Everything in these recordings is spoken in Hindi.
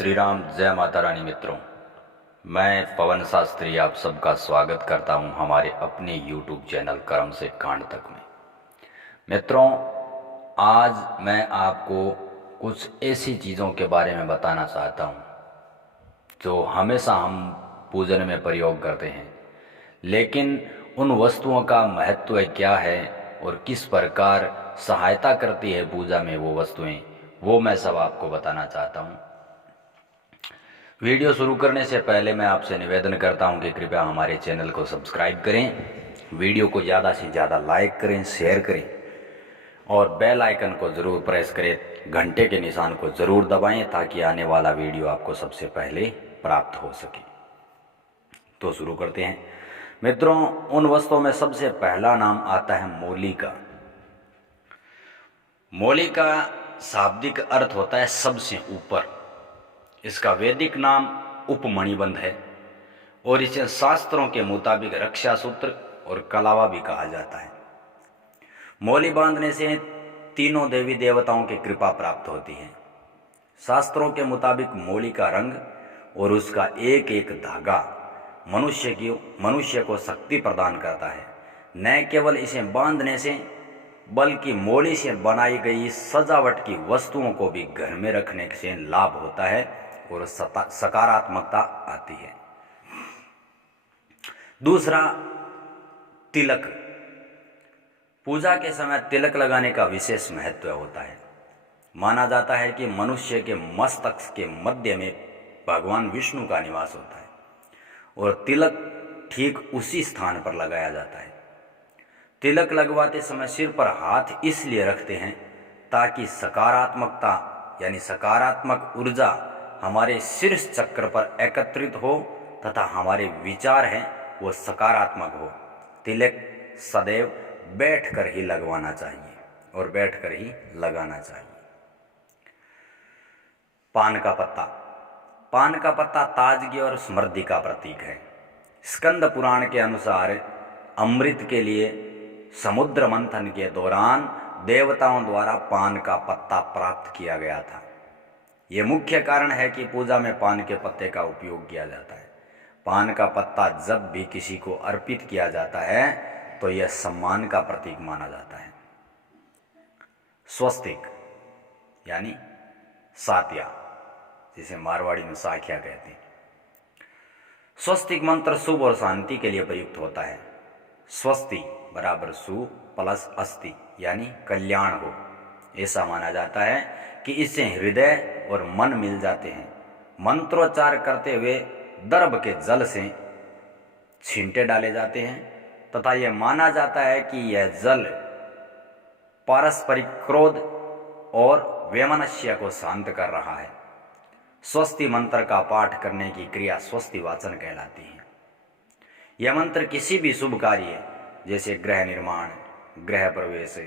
श्री राम, जय माता रानी। मित्रों, मैं पवन शास्त्री आप सबका स्वागत करता हूं हमारे अपने YouTube चैनल कर्म से कांड तक में। मित्रों, आज मैं आपको कुछ ऐसी चीज़ों के बारे में बताना चाहता हूं जो हमेशा हम पूजन में प्रयोग करते हैं, लेकिन उन वस्तुओं का महत्व क्या है और किस प्रकार सहायता करती है पूजा में वो वस्तुएं, वो मैं सब आपको बताना चाहता हूं। वीडियो शुरू करने से पहले मैं आपसे निवेदन करता हूं कि कृपया हमारे चैनल को सब्सक्राइब करें, वीडियो को ज़्यादा से ज़्यादा लाइक करें, शेयर करें और बेल आइकन को ज़रूर प्रेस करें, घंटे के निशान को ज़रूर दबाएं ताकि आने वाला वीडियो आपको सबसे पहले प्राप्त हो सके। तो शुरू करते हैं। मित्रों, उन वस्तुओं में सबसे पहला नाम आता है मौली का। मौली का शाब्दिक अर्थ होता है सबसे ऊपर। इसका वैदिक नाम उपमणिबंध है और इसे शास्त्रों के मुताबिक रक्षा सूत्र और कलावा भी कहा जाता है। मौली बांधने से तीनों देवी देवताओं की कृपा प्राप्त होती है। शास्त्रों के मुताबिक मौली का रंग और उसका एक एक धागा मनुष्य को शक्ति प्रदान करता है। न केवल इसे बांधने से बल्कि मौली से बनाई गई सजावट की वस्तुओं को भी घर में रखने से लाभ होता है और सकारात्मकता आती है। दूसरा, तिलक। पूजा के समय तिलक लगाने का विशेष महत्व होता है। माना जाता है कि मनुष्य के मस्तक के मध्य में भगवान विष्णु का निवास होता है और तिलक ठीक उसी स्थान पर लगाया जाता है। तिलक लगवाते समय सिर पर हाथ इसलिए रखते हैं ताकि सकारात्मकता यानी सकारात्मक ऊर्जा हमारे शीर्ष चक्र पर एकत्रित हो तथा हमारे विचार हैं वो सकारात्मक हो। तिलक सदैव बैठकर ही लगवाना चाहिए और बैठकर ही लगाना चाहिए। पान का पत्ता। पान का पत्ता ताजगी और समृद्धि का प्रतीक है। स्कंद पुराण के अनुसार अमृत के लिए समुद्र मंथन के दौरान देवताओं द्वारा पान का पत्ता प्राप्त किया गया था। यह मुख्य कारण है कि पूजा में पान के पत्ते का उपयोग किया जाता है। पान का पत्ता जब भी किसी को अर्पित किया जाता है तो यह सम्मान का प्रतीक माना जाता है। स्वस्तिक यानी सातिया, जिसे मारवाड़ी में साखिया कहते हैं। स्वस्तिक मंत्र शुभ और शांति के लिए प्रयुक्त होता है। स्वस्ति बराबर सु प्लस अस्ति यानी कल्याण हो, ऐसा माना जाता है कि इससे हृदय और मन मिल जाते हैं। मंत्रोच्चार करते हुए दर्भ के जल से छींटे डाले जाते हैं तथा यह माना जाता है कि यह जल पारस्परिक क्रोध और वैमनस्य को शांत कर रहा है। स्वस्ति मंत्र का पाठ करने की क्रिया स्वस्ति वाचन कहलाती है। यह मंत्र किसी भी शुभ कार्य जैसे गृह निर्माण, गृह प्रवेश,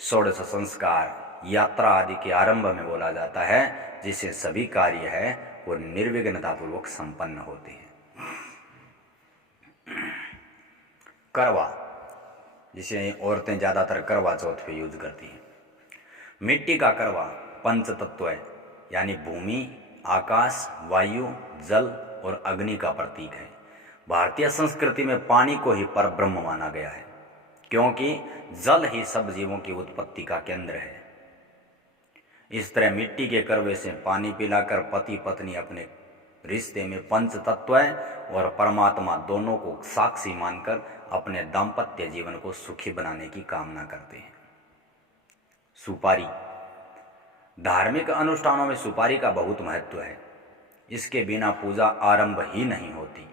षोडश संस्कार, यात्रा आदि के आरंभ में बोला जाता है, जिससे सभी कार्य है वो निर्विघ्नतापूर्वक संपन्न होते हैं। करवा, जिसे औरतें ज़्यादातर करवा चौथ पे यूज करती हैं। मिट्टी का करवा पंच तत्व है यानी भूमि, आकाश, वायु, जल और अग्नि का प्रतीक है। भारतीय संस्कृति में पानी को ही परब्रह्म माना गया है क्योंकि जल ही सब जीवों की उत्पत्ति का केंद्र है। इस तरह मिट्टी के करवे से पानी पिलाकर पति पत्नी अपने रिश्ते में पंच तत्व और परमात्मा दोनों को साक्षी मानकर अपने दाम्पत्य जीवन को सुखी बनाने की कामना करते हैं। सुपारी। धार्मिक अनुष्ठानों में सुपारी का बहुत महत्व है। इसके बिना पूजा आरंभ ही नहीं होती।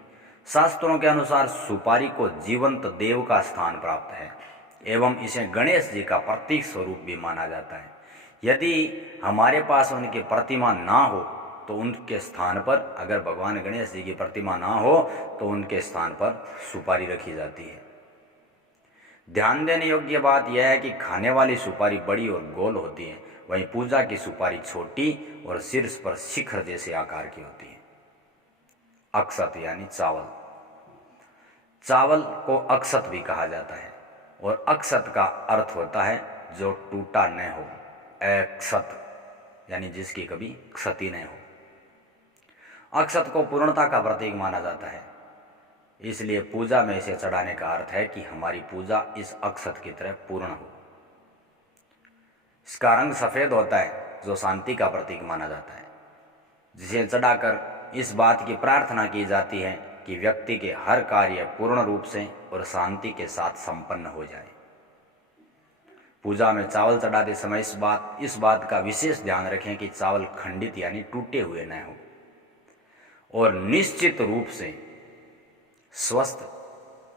शास्त्रों के अनुसार सुपारी को जीवंत देव का स्थान प्राप्त है एवं इसे गणेश जी का प्रतीक स्वरूप भी माना जाता है। यदि हमारे पास उनकी प्रतिमा ना हो तो उनके स्थान पर, अगर भगवान गणेश जी की प्रतिमा ना हो तो उनके स्थान पर सुपारी रखी जाती है। ध्यान देने योग्य बात यह है कि खाने वाली सुपारी बड़ी और गोल होती है, वहीं पूजा की सुपारी छोटी और शीर्ष पर शिखर जैसे आकार की होती है। अक्षत यानी चावल। चावल को अक्षत भी कहा जाता है और अक्षत का अर्थ होता है जो टूटा न हो। अक्षत यानी जिसकी कभी क्षति न हो। अक्षत को पूर्णता का प्रतीक माना जाता है, इसलिए पूजा में इसे चढ़ाने का अर्थ है कि हमारी पूजा इस अक्षत की तरह पूर्ण हो। इसका रंग सफ़ेद होता है जो शांति का प्रतीक माना जाता है, जिसे चढ़ाकर इस बात की प्रार्थना की जाती है कि व्यक्ति के हर कार्य पूर्ण रूप से और शांति के साथ संपन्न हो जाए। पूजा में चावल चढ़ाते समय इस बात का विशेष ध्यान रखें कि चावल खंडित यानी टूटे हुए न हो और निश्चित रूप से स्वस्थ,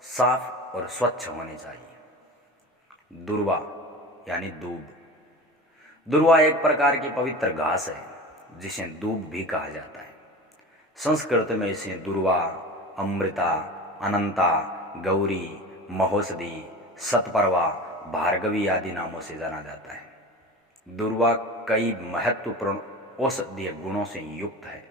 साफ और स्वच्छ होने चाहिए। दुर्वा यानी दूब। दुर्वा एक प्रकार की पवित्र घास है जिसे दूब भी कहा जाता है। संस्कृत में इसे दुर्वा, अमृता, अनंता, गौरी, महोषधि, सतपर्वा, भार्गवी आदि नामों से जाना जाता है। दुर्वा कई महत्वपूर्ण औषधीय गुणों से युक्त है।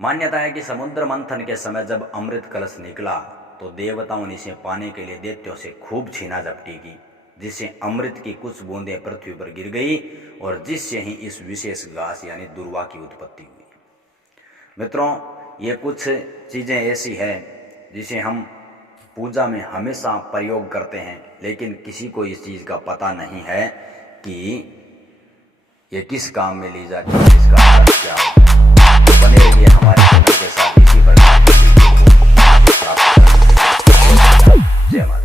मान्यता है कि समुद्र मंथन के समय जब अमृत कलश निकला तो देवताओं ने इसे पाने के लिए दैत्यों से खूब छीना झपटी की, जिससे अमृत की कुछ बूंदें पृथ्वी पर गिर गई और जिससे ही इस विशेष घास यानी दुर्वा की उत्पत्ति हुई। मित्रों, ये कुछ चीज़ें ऐसी हैं जिसे हम पूजा में हमेशा प्रयोग करते हैं, लेकिन किसी को इस चीज़ का पता नहीं है कि ये किस काम में ली जाती है, इसका अर्थ क्या है। बने रहिए हमारे चैनल के साथ, इसी प्रकार की चीज़ों को प्राप्त करें। जय माता।